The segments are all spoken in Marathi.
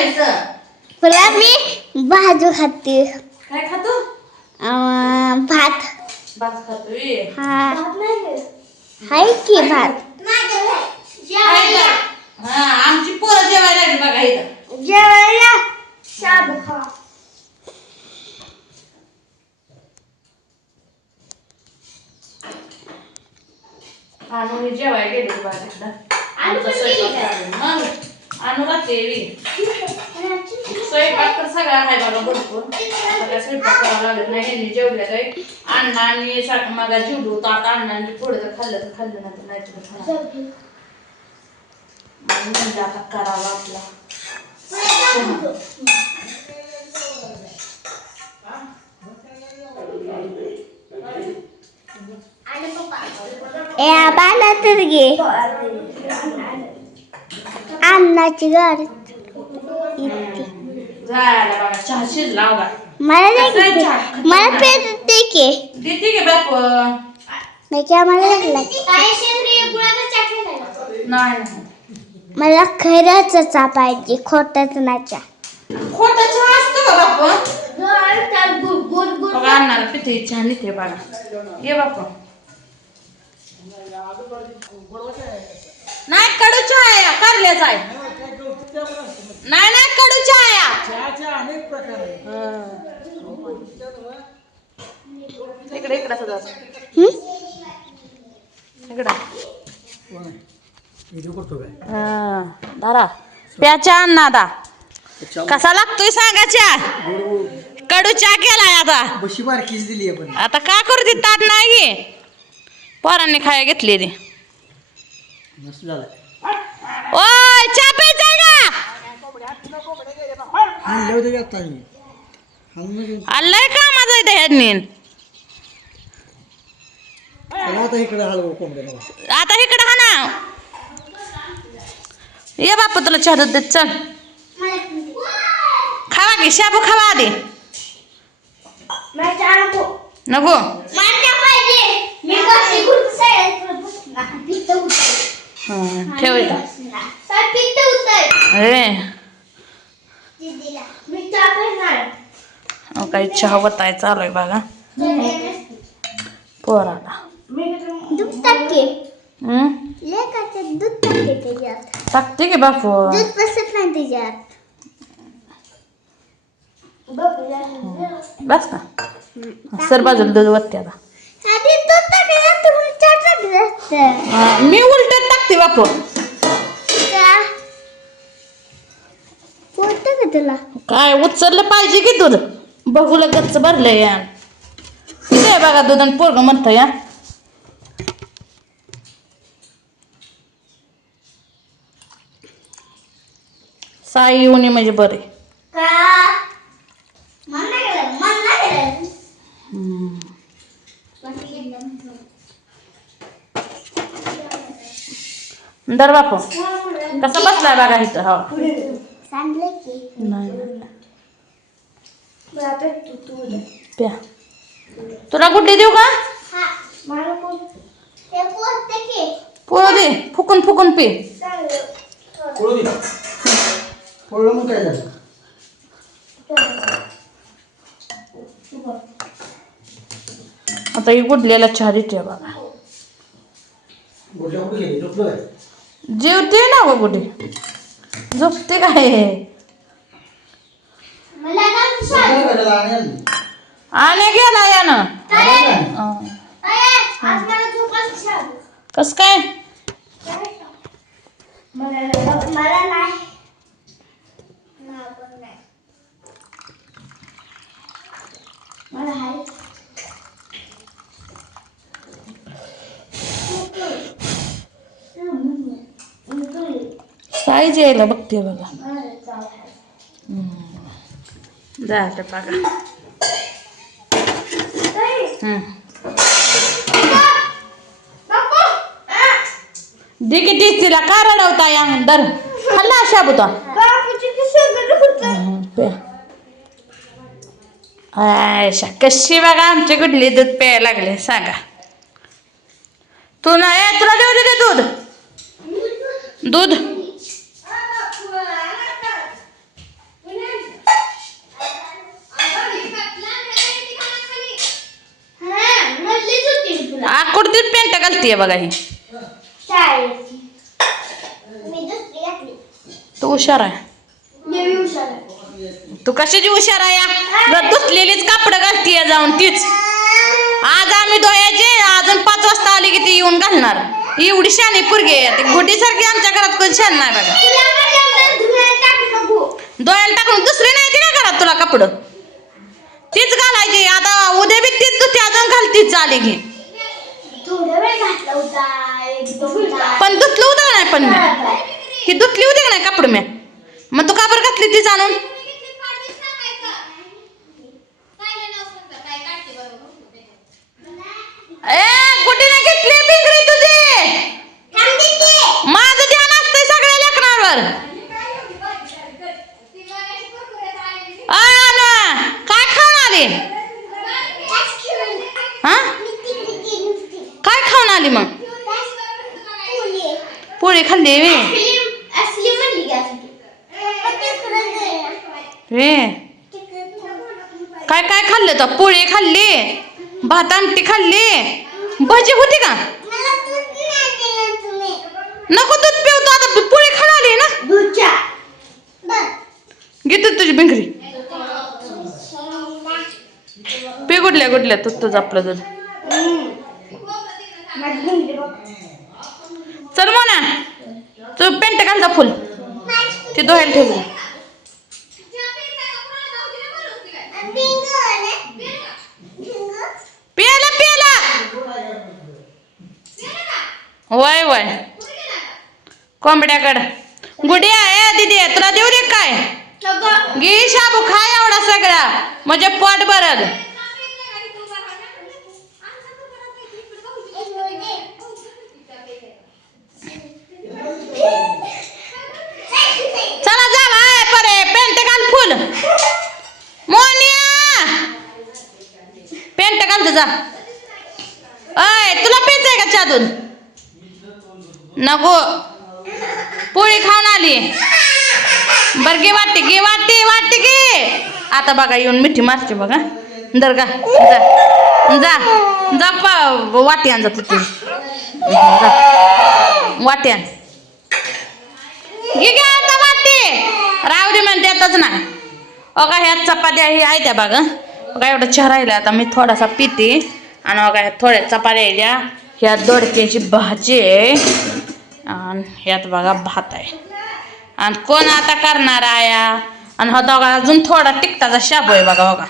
खायचं. तुला मी भाजी खाते. काय खातो? भात. भात खातोय. हा हाय की भात. हा आमची पोरं जेवायला लागली बघा इथं. जेवायला शाबू खा. आणून जेवायला गेले बघा तिकडं. मग आणू राहते स्वयंपाक तर सगळा आहे बघा भरपूर. सगळ्या स्वयंपाक करावा लागत नाही. ह्यांनी जेवल्या काय अण्णा आणि सारखं मागा जेवलो होतो. आता अण्णांनी थोडं तर खाल्लं नाही तर खाणार. म्हणजे आता करावा आपला बाला तर घे अन्नाची गाडी जायला बघा चहा शिजला बघा. मला पेट दे की देते की बाप. नाही की आम्हाला लागला नाही मला खरंच चहा पाहिजे खोटच नाचा. खोटा चहा असतो का बाप? बघा अन्नाला पिते चहा लिहिते बघा. ये बाप. नाही कडू चहा आहे कारल्याचा आहे. नाही कडू चहा आहे. अनेक प्रकार इकडे सुद्धा इकडं व्हिडिओ करतो काय? धरा प्याच्या अन्नादा कसा लागतोय सांगा चहा. कडू चहा केलाय आता. बशी बारकीच दिली आपण. आता का करू ती ताट नाही पोरांनी खाया घेतली ती. मस्त झालं. ओय चहा प्यायचाय का? आणले होते आता आलंय का माझं इथे ह्यांनी. आता इकडे हलव कोंबड्या. आता इकडं हा ना. ये बापा तुला चहा दूध देत चल. खावा की शाबू खावा आधी. नको ठेव इथं. काही चहा बताय चालू आहे बघा पोराला. दूध टाके लेकाचं दूध टाके त्याच्यात. टाकते की बापू. दूध बसत नाही त्याच्यात. बस का सर बाजूला दूध वत्ते आता. आधी दूध टाकायचं तुम्ही चहा टाकलं असतं. मी उलटच टाकते बापू. पोहतं का तुला? काय उचललं पाहिजे की दूध. बघूला गच्च भरलंय या. ते बघा दूध आणि पोरग म्हणत या. साई येऊन म्हणजे बरे. दर बापू कसं बसलाय बघा इथं. हो प्या. तुला गुड्डी देऊ का? पोळं दे फुकून फुकून पी. मग काय झालं? आता ही गुडल्याला चहा देते बघा. गुडल्या कुठे गेली? झोपलं काय? जेवते ना गो गुडी. झोपते काय? आणि गेला यानं. कस काय? साईज यायला बघते बघा. झालं बघा. दे किती तिला का रडवता या दर खाल्ला शाबुता. कशी बघा आमची गुडली दूध प्यायला लागले सांगा. तू नाही तुला देऊ दे दूध दूध घालतीये बघा ही. शाळेची मी दुसरी घातली. तू हुशार आहे. देवी हुशार आहे. तू कशाची हुशार आहे या? धुतलेलीच कापड घालतीये जाऊन तीच. आज आम्ही धुयाचे, अजून 5 वाजता आली की ती येऊन घालणार. एवढी शानी पोरगी आहे ती. गुडीसारखी आमच्या घरात कोण शान नाही बघा. तुला म्हटलं धुण्यात टाकू नको. धुयाला टाकून दुसरी नाही ती ना घरात तुला कपड. तीच घालायची. आता उद्या बी तीच धुते, अजून घालतीच आली की. थोडा वेळ घातला होता. 1-2 मिनिटं. पण धुतलं होतं का नाही पण मी? ही धुतली होती का नाही कपडे मी? मग तू का बरं घातली तीच आणून? ए गुडीने घेतली भिंगरी तुझी. माझं ध्यान असतंय सगळ्या लेकरांवर. काय खाऊन आली? हा काय खाऊन आली मग? पोळी खाल्ली असली म्हणली का रे? काय काय खाल्लं तर? पोळी खाल्ली, भात आमटी खाल्ली, भजी होती का? नको दूध पिवतो आता. पोळी खाऊन आली ना. घेतो तुझी भिंगरी. पे गुडल्या गुडल्या तू तुझं आपलं दूध. चल मोना तू पेंट घाल जा फुल. ते धुवायला ठेवली. पियाला पियाला. वय वय कोंबड्याकडं. गुडिया ए दीदी तुला देऊ दे काय? घे शाबू खा एवढा सगळा म्हणजे पोट भरल. चला जा बाय परे पेंट घाल फुल. मोनिया पेंट घाल जा. अय तुला पेंच आहे का चादून? नको पोळी खाऊन आली. बर घे वाटी घे वाटी वाटी घे. आता बघा येऊन मिठी मारते बघा. दर का जा जा वाटी आण जा तुझी. वाटी आण घे घे आता वाटी. राहू दे म्हणते आताच ना. बघा ह्या चपात्या हे आहे त्या बघा. बघा एवढं चहा राहिला. आता मी थोडासा पिते. आणि बघा ह्या थोड्या चपात्या यायल्या. ह्या दोडक्याची भाजी आहे आणि ह्यात बघा भात आहे. आणि कोण आता करणार आहे? आणि हा बघा अजून थोडा तिखटाचा शाबू आहे बघा. बघा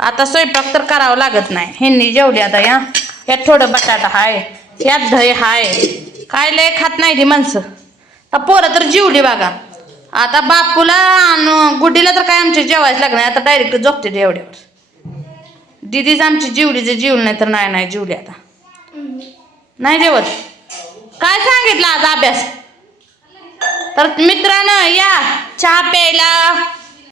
आता स्वयंपाक तर करावं लागत नाही. ह्यांनी जेवली आता या. ह्यात थोडं बटाटा हाय, ह्यात दही हाय. काय लय खात नाही ती माणसं. पोरं तर जेवली बघा. आता बापूला आणि गुडीला तर काय आमच्या जेवायच लागणार. आता डायरेक्ट झोपते ते एवढ्यावर. दिदीच आमची जेवली जे जेवली नाही तर नाही जेवली. आता नाही जेवत. काय सांगितलं आज अभ्यास? तर मित्रांनो या चहा प्यायला